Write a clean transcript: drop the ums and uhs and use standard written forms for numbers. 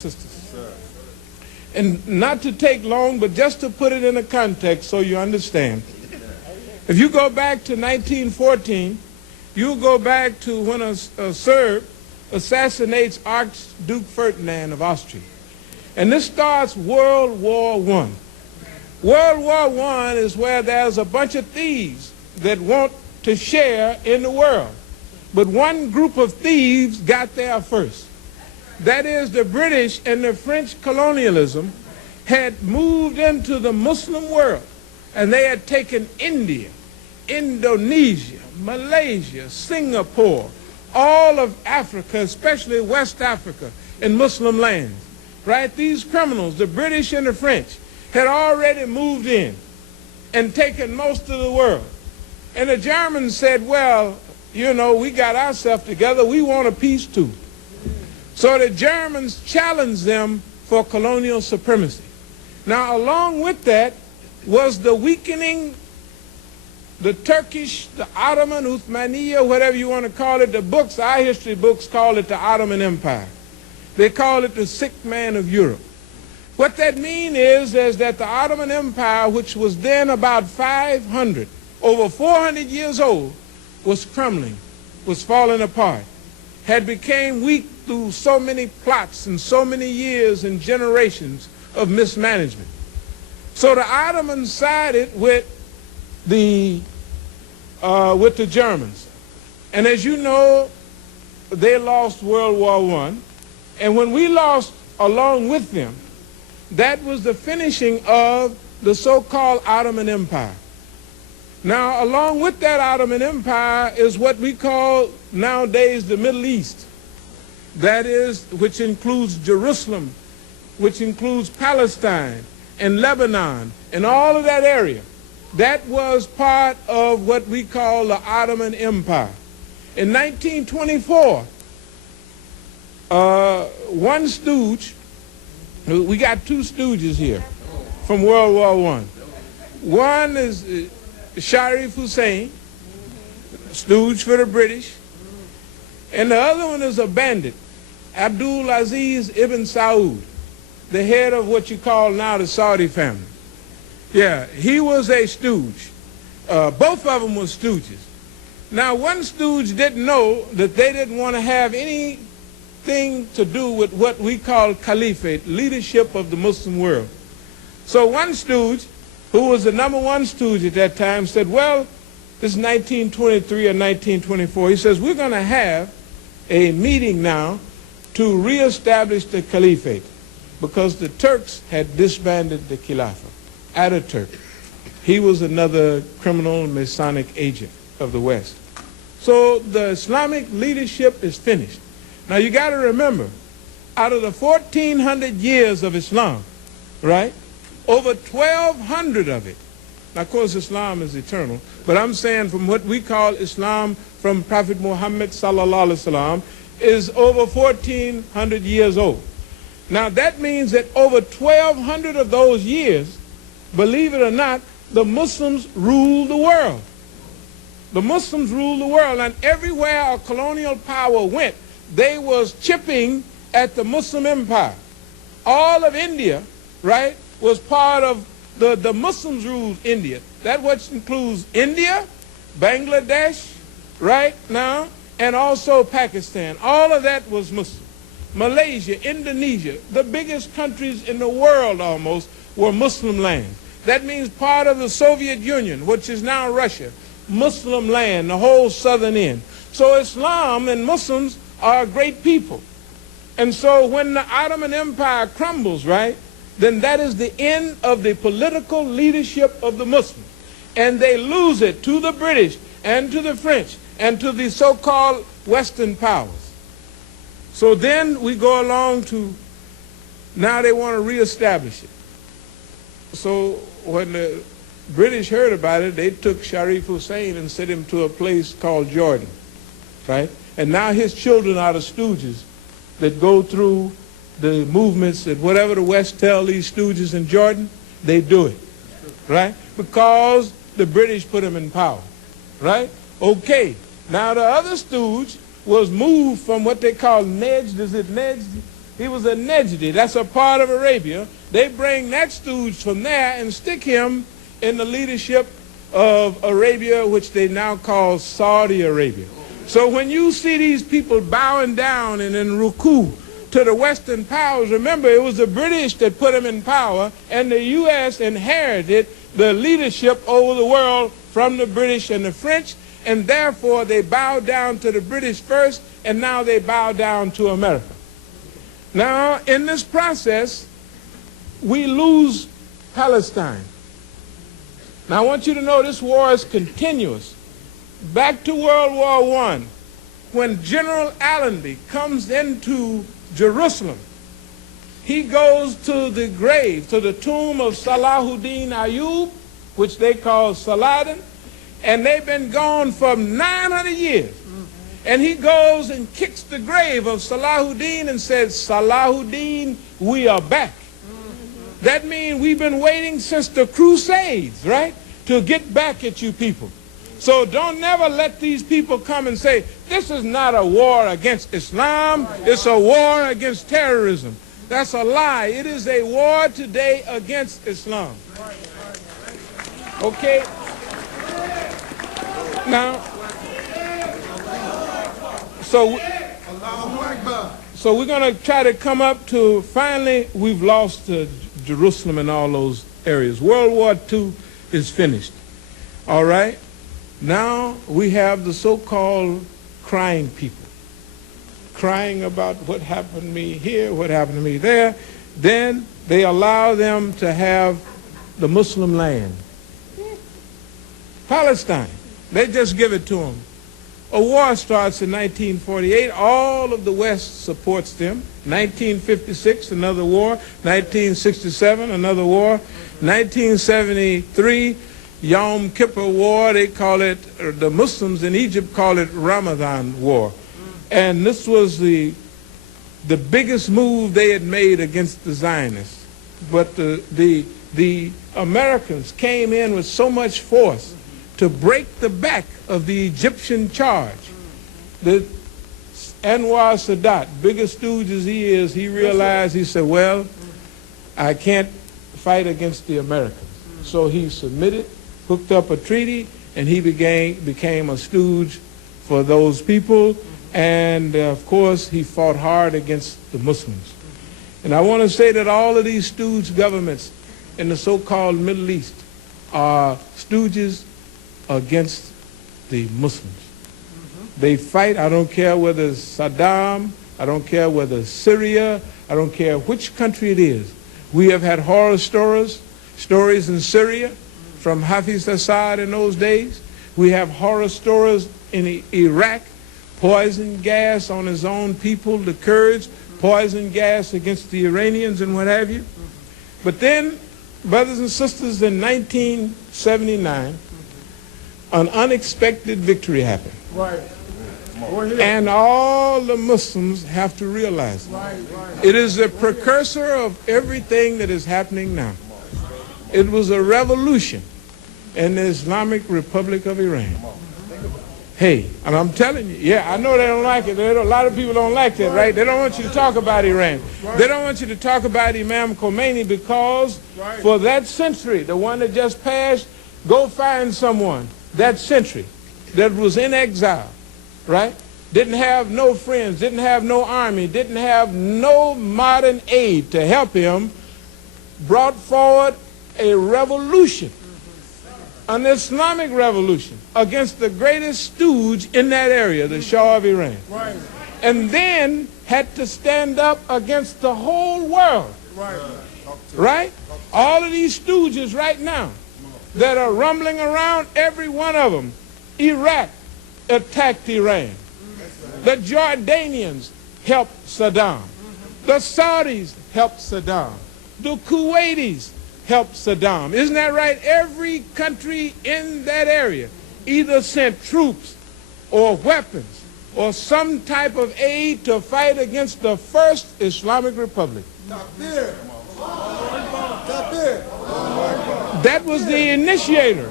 Sisters. And not to take long, but just to put it in a context so you understand. If you go back to 1914, you go back to when a Serb assassinates Archduke Ferdinand of Austria. And this starts World War I. World War I is where there's a bunch of thieves that want to share in the world. But one group of thieves got there first. That is, the British and the French colonialism had moved into the Muslim world, and they had taken India, Indonesia, Malaysia, Singapore, all of Africa, especially West Africa and Muslim lands, right? These criminals, the British and the French, had already moved in and taken most of the world. And the Germans said, well, you know, we got ourselves together, we want a peace too. So the Germans challenged them for colonial supremacy. Now, along with that was the weakening, the Turkish, the Ottoman, Uthmaniyya, whatever you want to call it, the books, our history books call it the Ottoman Empire. They call it the sick man of Europe. What that means is that the Ottoman Empire, which was then about 500, over 400 years old, was crumbling, was falling apart, had became weak through so many plots and so many years and generations of mismanagement. So the Ottomans sided with the Germans. And as you know, they lost World War I. And when we lost along with them, that was the finishing of the so-called Ottoman Empire. Now, along with that Ottoman Empire is what we call nowadays the Middle East. That is, which includes Jerusalem, which includes Palestine and Lebanon and all of that area. That was part of what we call the Ottoman Empire. In 1924, one stooge, we got two stooges here from World War I. One is Sharif Hussein, stooge for the British, and the other one is a bandit, Abdul Aziz ibn Saud, the head of what you call now the Saudi family. Yeah, he was a stooge. Both of them were stooges. Now, one stooge didn't know that they didn't want to have anything to do with what we call caliphate, leadership of the Muslim world. So one stooge, who was the number one stooge at that time, said, well, this is 1923 or 1924. He says, we're going to have a meeting now to reestablish the caliphate because the Turks had disbanded the Khilafah. Ataturk, he was another criminal Masonic agent of the West. So the Islamic leadership is finished. Now you got to remember, out of the 1,400 years of Islam, right, over 1,200 of it, now of course Islam is eternal, but I'm saying from what we call Islam from Prophet Muhammad sallallahu alaihi wasallam is over 1,400 years old. Now that means that over 1,200 of those years, believe it or not, the Muslims ruled the world. The Muslims ruled the world, and everywhere a colonial power went, they was chipping at the Muslim empire. All of India, right, was part of the Muslims ruled India. That which includes India, Bangladesh, right now, and also Pakistan. All of that was Muslim. Malaysia, Indonesia, the biggest countries in the world almost were Muslim lands. That means part of the Soviet Union, which is now Russia, Muslim land, the whole southern end. So Islam and Muslims are a great people. And so when the Ottoman Empire crumbles, right, then that is the end of the political leadership of the Muslims. And they lose it to the British and to the French and to the so-called Western powers. So then we go along to, now they want to reestablish it. So when the British heard about it, they took Sharif Hussein and sent him to a place called Jordan, right? And now his children are the stooges that go through the movements that whatever the West tell these stooges in Jordan, they do it, right? Because the British put them in power, right? Okay, now the other stooge was moved from what they call Najd, is it Najd? He was a Najdi. That's a part of Arabia. They bring that stooge from there and stick him in the leadership of Arabia, which they now call Saudi Arabia. So when you see these people bowing down and in ruku to the Western powers, remember it was the British that put them in power, and the U.S. inherited the leadership over the world from the British and the French, and therefore they bowed down to the British first, and now they bow down to America. Now, in this process, we lose Palestine. Now, I want you to know this war is continuous. Back to World War I, when General Allenby comes into Jerusalem, he goes to the grave, to the tomb of Salahuddin Ayyub, which they call Saladin, and they've been gone for 900 years. And he goes and kicks the grave of Salahuddin and says, Salahuddin, we are back. That means we've been waiting since the Crusades, right, to get back at you people. So don't never let these people come and say, this is not a war against Islam, it's a war against terrorism. That's a lie. It is a war today against Islam. Okay? Now, so we're going to try to come up to, finally, we've lost Jerusalem and all those areas. World War II is finished. All right? Now we have the so-called crying people, crying about what happened to me here, what happened to me there. Then they allow them to have the Muslim land. Palestine, they just give it to them. A war starts in 1948. All of the West supports them. 1956, another war. 1967, another war. 1973, Yom Kippur War. They call it, or the Muslims in Egypt call it Ramadan War. And this was the biggest move they had made against the Zionists. But the Americans came in with so much force to break the back of the Egyptian charge. The Anwar Sadat, biggest stooge as he is, he realized, he said, well, I can't fight against the Americans. So he submitted, hooked up a treaty, and he became a stooge for those people. And of course, he fought hard against the Muslims. And I want to say that all of these stooge governments in the so-called Middle East are stooges against the Muslims. They fight, I don't care whether it's Saddam, I don't care whether it's Syria, I don't care which country it is. We have had horror stories in Syria from Hafiz Assad in those days. We have horror stories in Iraq, poison gas on his own people, the Kurds, poison gas against the Iranians and what have you. But then, brothers and sisters, in 1979, an unexpected victory happened. Right. And all the Muslims have to realize it. It is a precursor of everything that is happening now. It was a revolution in the Islamic Republic of Iran. Hey, and I'm telling you, yeah, I know they don't like it. A lot of people don't like that, right? They don't want you to talk about Iran. They don't want you to talk about Imam Khomeini because for that century, the one that just passed, go find someone that century that was in exile, right? Didn't have no friends, didn't have no army, didn't have no modern aid to help him, brought forward a revolution, an Islamic revolution against the greatest stooge in that area, the Shah of Iran. Right. And then had to stand up against the whole world. Right? All of these stooges right now that are rumbling around, every one of them, Iraq attacked Iran. The Jordanians helped Saddam. The Saudis helped Saddam. The Kuwaitis helped Saddam. Isn't that right? Every country in that area either sent troops or weapons or some type of aid to fight against the first Islamic Republic. That was the initiator.